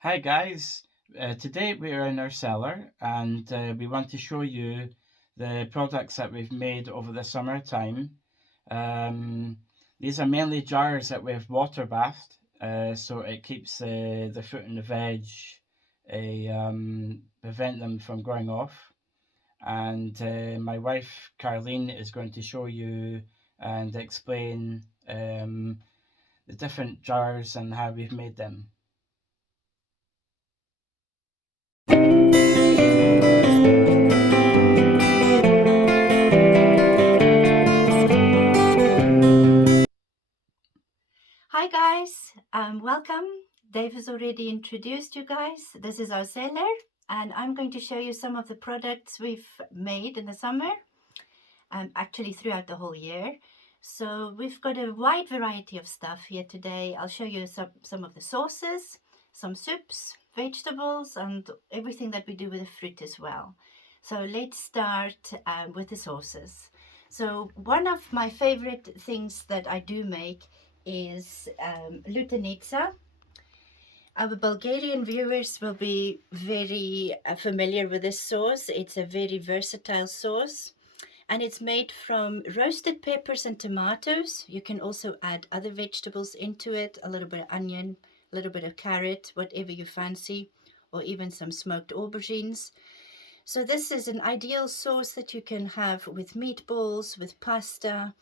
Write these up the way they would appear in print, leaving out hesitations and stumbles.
Hi guys, today we are in our cellar and we want to show you the products that we've made over the summertime. Um, these are mainly jars that we've water bathed, so it keeps the fruit and the veg, prevent them from growing off. And my wife Carlien is going to show you and explain the different jars and how we've made them. Hi guys, welcome. Dave has already introduced you guys. This is our cellar and I'm going to show you some of the products we've made in the summer, actually throughout the whole year. So we've got a wide variety of stuff here today. I'll show you some of the sauces, some soups, vegetables and everything that we do with the fruit as well. So let's start with the sauces. So one of my favorite things that I do make is lutenica. Our Bulgarian viewers will be very familiar with this sauce. It's a very versatile sauce and it's made from roasted peppers and tomatoes. You can also add other vegetables into it, a little bit of onion, a little bit of carrot, whatever you fancy, or even some smoked aubergines. So this is an ideal sauce that you can have with meatballs, with pasta.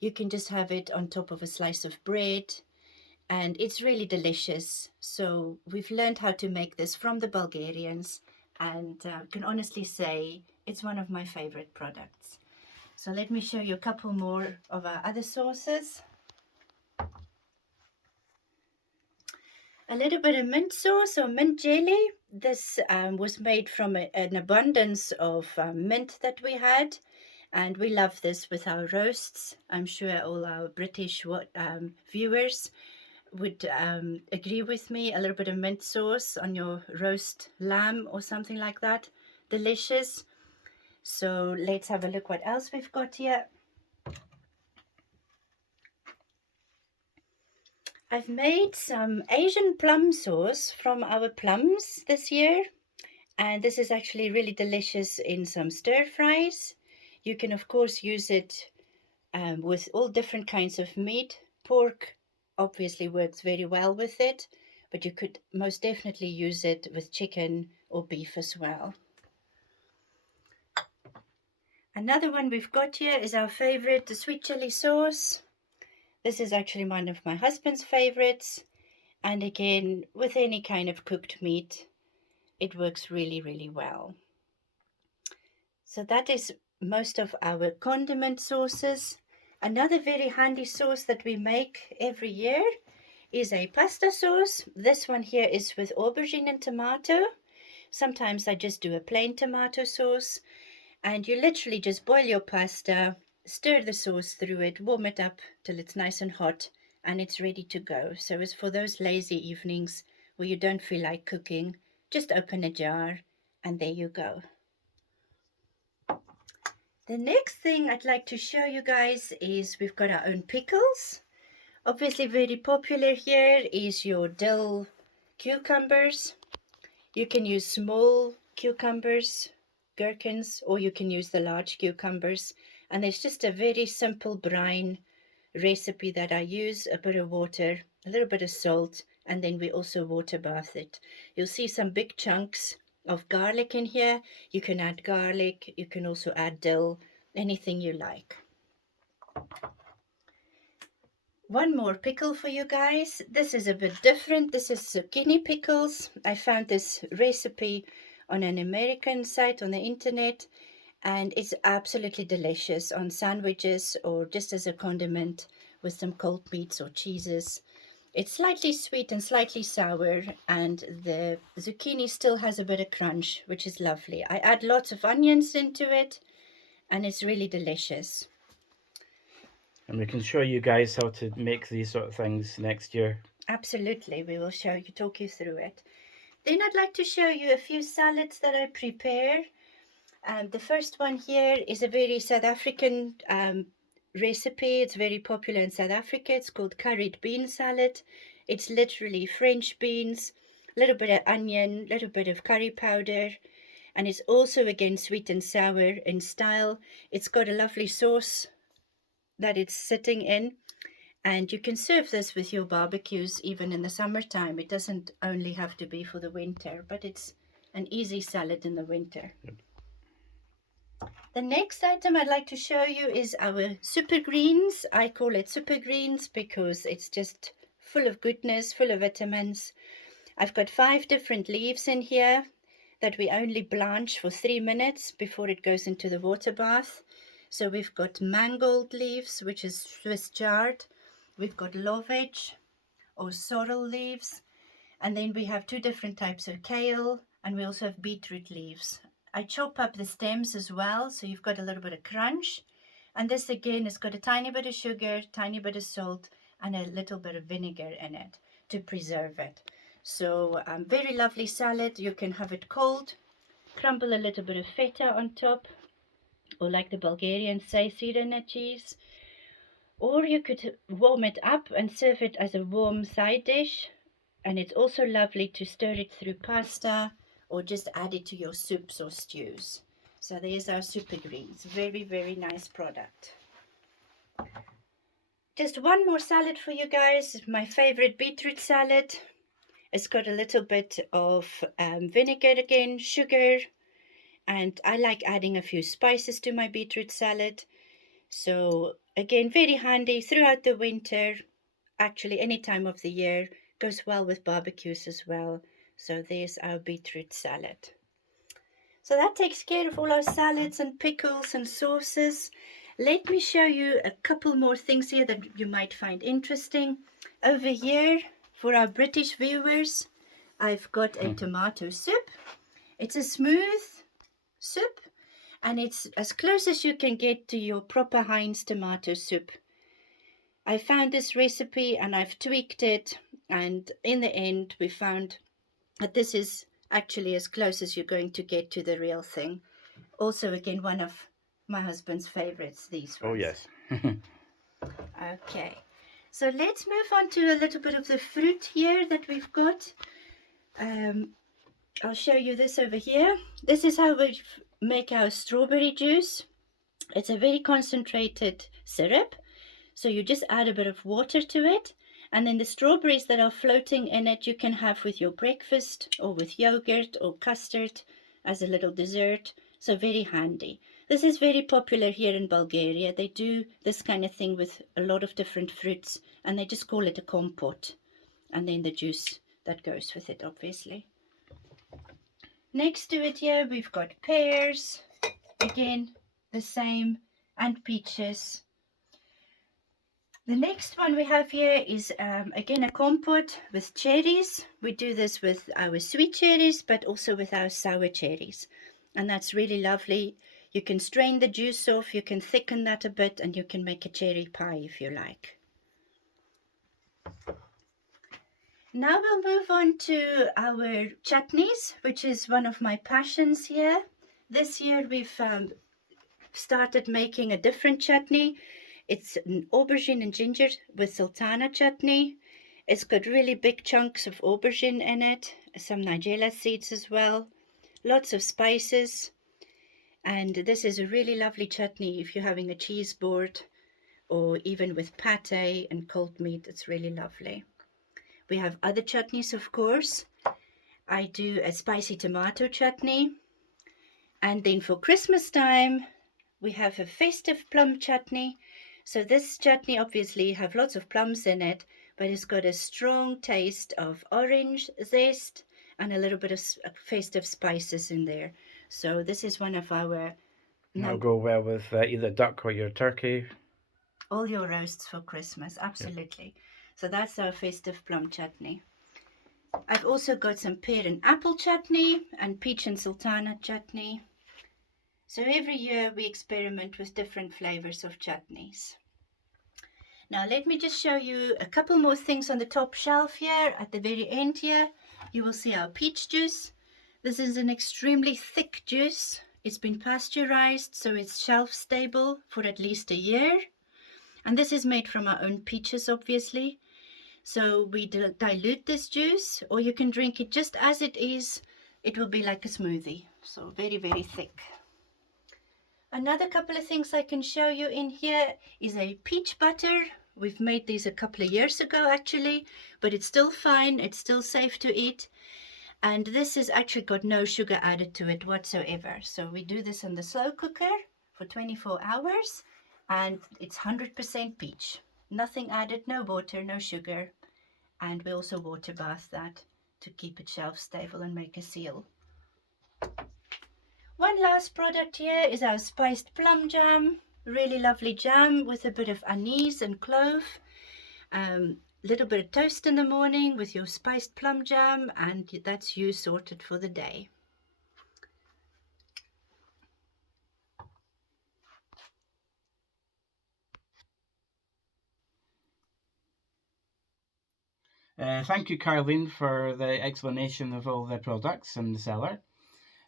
You can just have it on top of a slice of bread and it's really delicious. So we've learned how to make this from the Bulgarians and can honestly say it's one of my favorite products. So let me show you a couple more of our other sauces. A little bit of mint sauce or mint jelly. This was made from an abundance of mint that we had, and we love this with our roasts. I'm sure all our British viewers would agree with me. A little bit of mint sauce on your roast lamb or something like that. Delicious. So let's have a look what else we've got here. I've made some Asian plum sauce from our plums this year, and this is actually really delicious in some stir fries. You can of course use it with all different kinds of meat. Pork obviously works very well with it, but you could most definitely use it with chicken or beef as well. Another one we've got here is our favorite, the sweet chili sauce. This is actually one of my husband's favorites. And again, with any kind of cooked meat, it works really, really well. So that is most of our condiment sauces. Another very handy sauce that we make every year is a pasta sauce. This one here is with aubergine and tomato. Sometimes I just do a plain tomato sauce. And you literally just boil your pasta, stir the sauce through it, warm it up till it's nice and hot, and it's ready to go. So it's for those lazy evenings where you don't feel like cooking, just open a jar and there you go. The next thing I'd like to show you guys is we've got our own pickles. Obviously very popular here is your dill cucumbers. You can use small cucumbers, gherkins, or you can use the large cucumbers. And it's just a very simple brine recipe that I use. A bit of water, a little bit of salt, and then we also water bath it. You'll see some big chunks of garlic in here. You can add garlic, you can also add dill, anything you like. One more pickle for you guys. This is a bit different. This is zucchini pickles. I found this recipe on an American site on the internet and it's absolutely delicious on sandwiches or just as a condiment with some cold meats or cheeses. It's slightly sweet and slightly sour and the zucchini still has a bit of crunch, which is lovely. I add lots of onions into it and it's really delicious. And we can show you guys how to make these sort of things next year. Absolutely, we will talk you through it. Then I'd like to show you a few salads that I prepare. The first one here is a very South African recipe. It's very popular in South Africa. It's called curried bean salad. It's literally French beans a little bit of onion, a little bit of curry powder, and it's also again sweet and sour in style. It's got a lovely sauce that it's sitting in, and you can serve this with your barbecues even in the summertime. It doesn't only have to be for the winter, but it's an easy salad in the winter. Yep. The next item I'd like to show you is our super greens. I call it super greens because it's just full of goodness, full of vitamins. I've got 5 different leaves in here that we only blanch for 3 minutes before it goes into the water bath. So we've got mangold leaves, which is Swiss chard. We've got lovage or sorrel leaves. And then we have 2 different types of kale, and we also have beetroot leaves. I chop up the stems as well, so you've got a little bit of crunch. And this again has got a tiny bit of sugar, tiny bit of salt, and a little bit of vinegar in it to preserve it. So very lovely salad. You can have it cold, crumble a little bit of feta on top, or like the Bulgarians say, sirena cheese. Or you could warm it up and serve it as a warm side dish. And it's also lovely to stir it through pasta or just add it to your soups or stews. So there's our super greens. Very, very nice product. Just one more salad for you guys. My favorite beetroot salad. It's got a little bit of vinegar again, sugar, and I like adding a few spices to my beetroot salad. So again, very handy throughout the winter, actually any time of the year. Goes well with barbecues as well. So there's our beetroot salad. So that takes care of all our salads and pickles and sauces. Let me show you a couple more things here that you might find interesting. Over here, for our British viewers, I've got a tomato soup. It's a smooth soup, and it's as close as you can get to your proper Heinz tomato soup. I found this recipe and I've tweaked it, and in the end we found that this is actually as close as you're going to get to the real thing. Also, again, one of my husband's favorites, these ones. Oh, yes. Okay, so let's move on to a little bit of the fruit here that we've got. I'll show you this over here. This is how we make our strawberry juice. It's a very concentrated syrup. So you just add a bit of water to it, and then the strawberries that are floating in it you can have with your breakfast or with yogurt or custard as a little dessert. So very handy. This is very popular here in Bulgaria. They do this kind of thing with a lot of different fruits, and they just call it a compote, and then the juice that goes with it, obviously. Next to it here we've got pears, again the same, and peaches. The next one we have here is again a compote with cherries. We do this with our sweet cherries, but also with our sour cherries, and that's really lovely. You can strain the juice off, you can thicken that a bit, and you can make a cherry pie if you like. Now we'll move on to our chutneys, which is one of my passions here. This year we've started making a different chutney. It's an aubergine and ginger with Sultana Chutney. It's got really big chunks of aubergine in it, some nigella seeds as well, lots of spices. And this is a really lovely chutney if you're having a cheese board, or even with pate and cold meat. It's really lovely. We have other chutneys, of course. I do a spicy tomato chutney. And then for Christmas time, we have a festive plum chutney. So this chutney obviously have lots of plums in it, but it's got a strong taste of orange zest and a little bit of festive spices in there. So this is one of our... That'll go well with either duck or your turkey. All your roasts for Christmas, absolutely. Yeah. So that's our festive plum chutney. I've also got some pear and apple chutney and peach and sultana chutney. So every year we experiment with different flavors of chutneys. Now let me just show you a couple more things on the top shelf here. At the very end here, you will see our peach juice. This is an extremely thick juice. It's been pasteurized, so it's shelf stable for at least a year. And this is made from our own peaches, obviously. So we dilute this juice, or you can drink it just as it is. It will be like a smoothie, so very, very thick. Another couple of things I can show you in here is a peach butter. We've made these a couple of years ago actually, but it's still fine, it's still safe to eat. And this has actually got no sugar added to it whatsoever. So we do this in the slow cooker for 24 hours, and it's 100% peach. Nothing added, no water, no sugar. And we also water bath that to keep it shelf stable and make a seal. One last product here is our spiced plum jam. Really lovely jam with a bit of anise and clove. Little bit of toast in the morning with your spiced plum jam, and that's you sorted for the day. Thank you, Carlien, for the explanation of all the products in the cellar.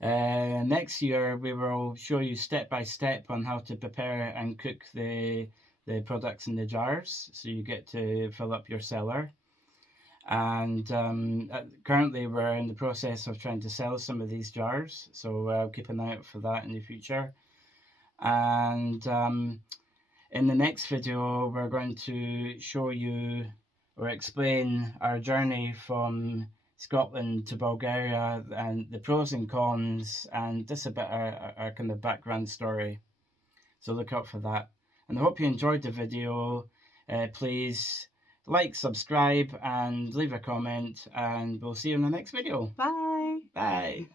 Next year, we will show you step by step on how to prepare and cook the products in the jars, so you get to fill up your cellar. And currently, we're in the process of trying to sell some of these jars, so keep an eye out for that in the future. And in the next video, we're going to show you or explain our journey from Scotland to Bulgaria and the pros and cons, and just a bit our kind of background story. So look out for that. And I hope you enjoyed the video. Please like, subscribe, and leave a comment, and we'll see you in the next video. Bye. Bye.